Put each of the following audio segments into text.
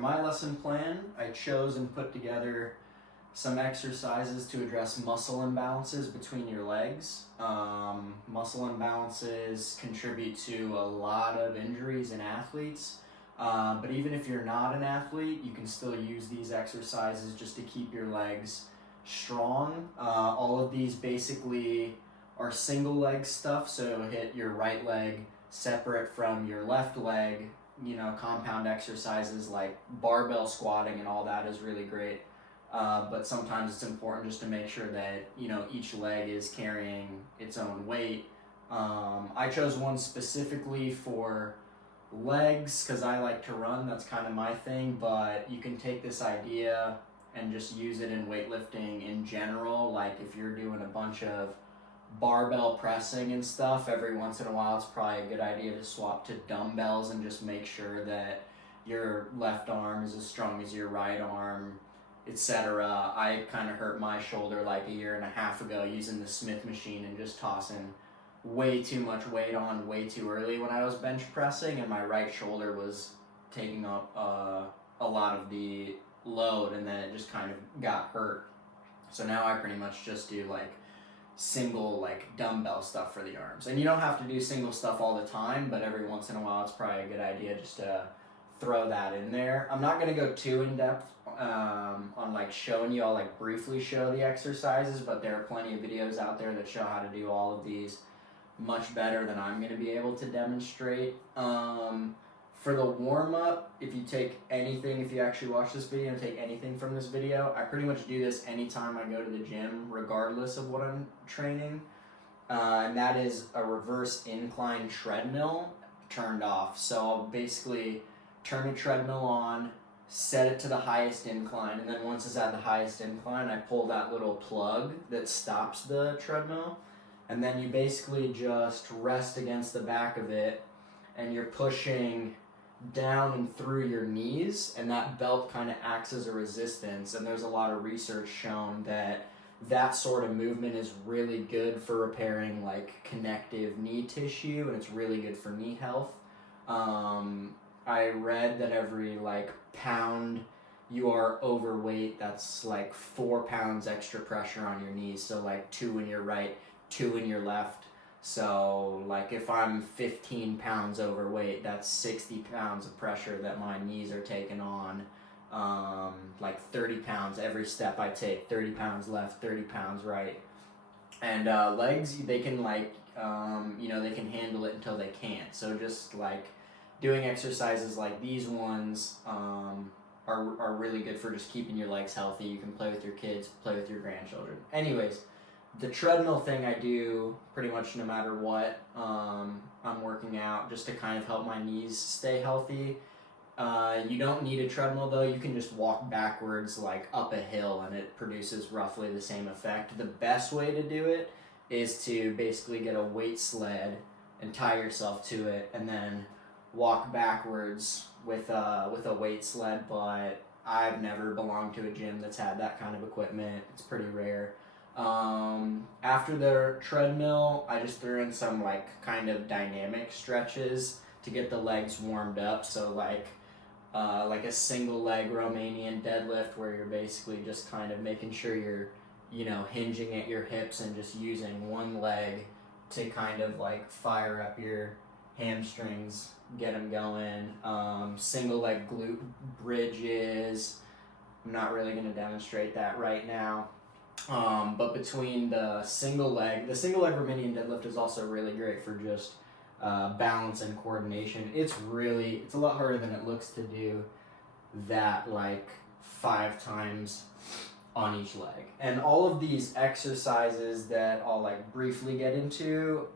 my lesson plan, I chose and put together some exercises to address muscle imbalances between your legs. Muscle imbalances contribute to a lot of injuries in athletes, but even if you're not an athlete, you can still use these exercises just to keep your legs strong. All of these basically are single leg stuff, so hit your right leg separate from your left leg. Compound exercises like barbell squatting and all that is really great. But sometimes it's important just to make sure that, each leg is carrying its own weight. I chose one specifically for legs because I like to run, that's kind of my thing, but you can take this idea and just use it in weightlifting in general. Like if you're doing a bunch of barbell pressing and stuff, every once in a while it's probably a good idea to swap to dumbbells and just make sure that your left arm is as strong as your right arm, etc. I kind of hurt my shoulder like a year and a half ago using the Smith machine and just tossing way too much weight on way too early when I was bench pressing, and my right shoulder was taking up a lot of the load, and then it just kind of got hurt. So now I pretty much just do like single dumbbell stuff for the arms. And you don't have to do single stuff all the time, but every once in a while it's probably a good idea just to throw that in there. I'm not going to go too in depth on showing you. I'll briefly show the exercises, but there are plenty of videos out there that show how to do all of these much better than I'm going to be able to demonstrate. For the warm-up, if you actually watch this video and take anything from this video, I pretty much do this anytime I go to the gym, regardless of what I'm training. And that is a reverse incline treadmill turned off. So I'll basically turn a treadmill on, set it to the highest incline, and then once it's at the highest incline, I pull that little plug that stops the treadmill, and then you basically just rest against the back of it, and you're pushing down and through your knees, and that belt kind of acts as a resistance. And there's a lot of research shown that sort of movement is really good for repairing connective knee tissue, and it's really good for knee health. I read that every pound you are overweight, that's 4 pounds extra pressure on your knees. So 2 in your right, 2 in your left. So if I'm 15 pounds overweight, that's 60 pounds of pressure that my knees are taking on. 30 pounds every step I take, 30 pounds left, 30 pounds right. And legs, they can they can handle it until they can't. So just doing exercises like these ones are really good for just keeping your legs healthy. You can play with your kids, play with your grandchildren. Anyways, the treadmill thing I do pretty much no matter what I'm working out, just to kind of help my knees stay healthy. You don't need a treadmill though. You can just walk backwards up a hill, and it produces roughly the same effect. The best way to do it is to basically get a weight sled and tie yourself to it, and then walk backwards with a weight sled. But I've never belonged to a gym that's had that kind of equipment. It's pretty rare. After the treadmill, I just threw in some kind of dynamic stretches to get the legs warmed up. So a single leg Romanian deadlift, where you're basically just kind of making sure you're hinging at your hips and just using one leg to kind of fire up your hamstrings, get them going. Single leg glute bridges. I'm not really going to demonstrate that right now. But between the single leg Romanian deadlift is also really great for just balance and coordination. It's a lot harder than it looks to do that 5 times on each leg. And all of these exercises that I'll briefly get into,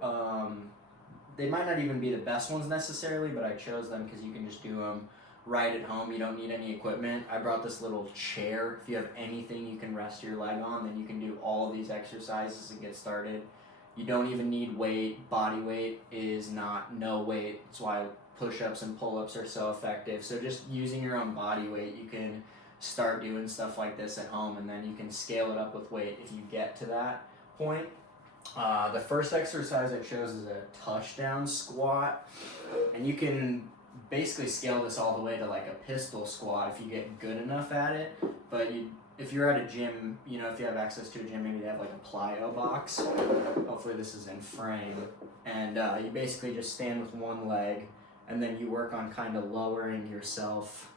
they might not even be the best ones necessarily, but I chose them because you can just do them right at home. You don't need any equipment. I brought this little chair. If you have anything you can rest your leg on, then you can do all of these exercises and get started. You don't even need weight. Body weight is not no weight. That's why push-ups and pull-ups are so effective. So just using your own body weight, you can start doing stuff like this at home, and then you can scale it up with weight if you get to that point. The first exercise I chose is a touchdown squat, and you can basically scale this all the way to like a pistol squat if you get good enough at it. But if you're at a gym, you know, if you have access to a gym, maybe they have like a plyo box. Hopefully this is in frame. And you basically just stand with one leg, and then you work on kind of lowering yourself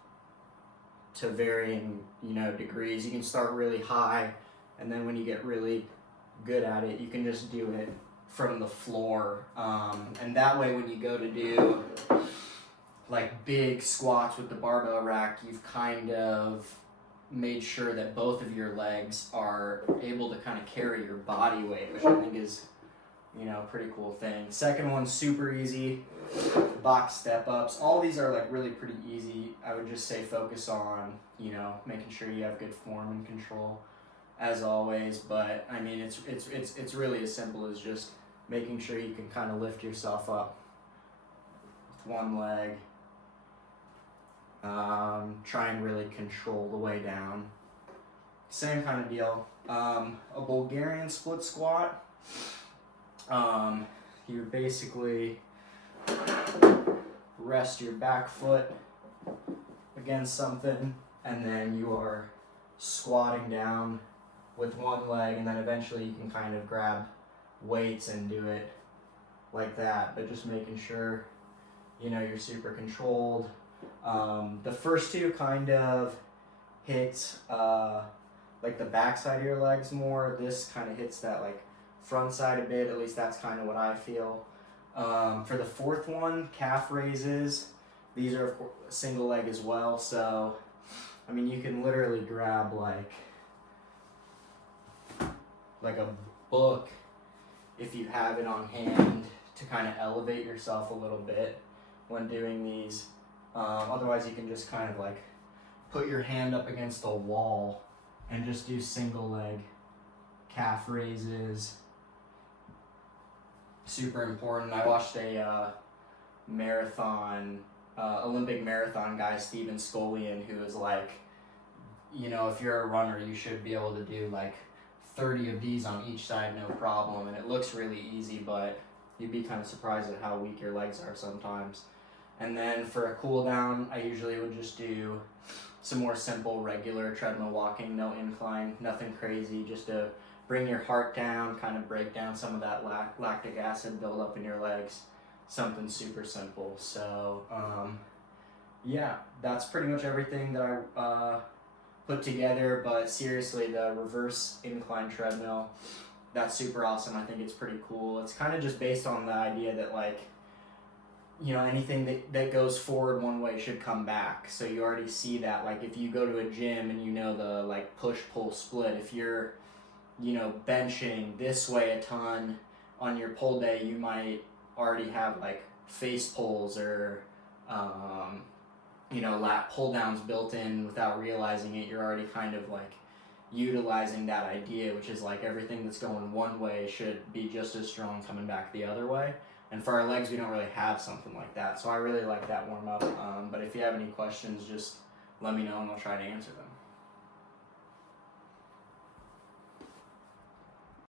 to varying, you know, degrees. You can start really high, and then when you get really good at it, you can just do it from the floor. And that way when you go to do like big squats with the barbell rack, you've kind of made sure that both of your legs are able to kind of carry your body weight, which I think is, you know, a pretty cool thing. Second one's super easy, box step ups. All these are like really pretty easy. I would just say focus on, you know, making sure you have good form and control as always. But I mean, it's really as simple as just making sure you can kind of lift yourself up with one leg. Try and really control the way down. Same kind of deal. A Bulgarian split squat. You basically rest your back foot against something, and then you are squatting down with one leg, and then eventually you can kind of grab weights and do it like that, but just making sure, you know, you're super controlled. The first two kind of hit like the back side of your legs more. This kind of hits that like front side a bit, at least that's kind of what I feel. For the fourth one, calf raises, these are of course a single leg as well, so I mean you can literally grab like a book if you have it on hand to kind of elevate yourself a little bit when doing these. Otherwise you can just kind of like put your hand up against the wall and just do single leg calf raises. Super important. I watched a marathon, Olympic marathon guy, Steven Scollion, who was like, you know, if you're a runner, you should be able to do like 30 of these on each side, no problem. And it looks really easy, but you'd be kind of surprised at how weak your legs are sometimes. And then for a cool down, I usually would just do some more simple, regular treadmill walking, no incline, nothing crazy, just to bring your heart down, kind of break down some of that lactic acid buildup in your legs. Something super simple. So, yeah, that's pretty much everything that I put together. But seriously, the reverse incline treadmill, that's super awesome. I think it's pretty cool. It's kind of just based on the idea that, like, you know, anything that goes forward one way should come back. So you already see that. Like, if you go to a gym and you know the, like, push-pull split, if you're, you know, benching this way a ton on your pull day, you might already have, like, face pulls or, you know, lat pull downs built in without realizing it. You're already kind of, like, utilizing that idea, which is, like, everything that's going one way should be just as strong coming back the other way. And for our legs, we don't really have something like that. So I really like that warm-up. But if you have any questions, just let me know and I'll try to answer them.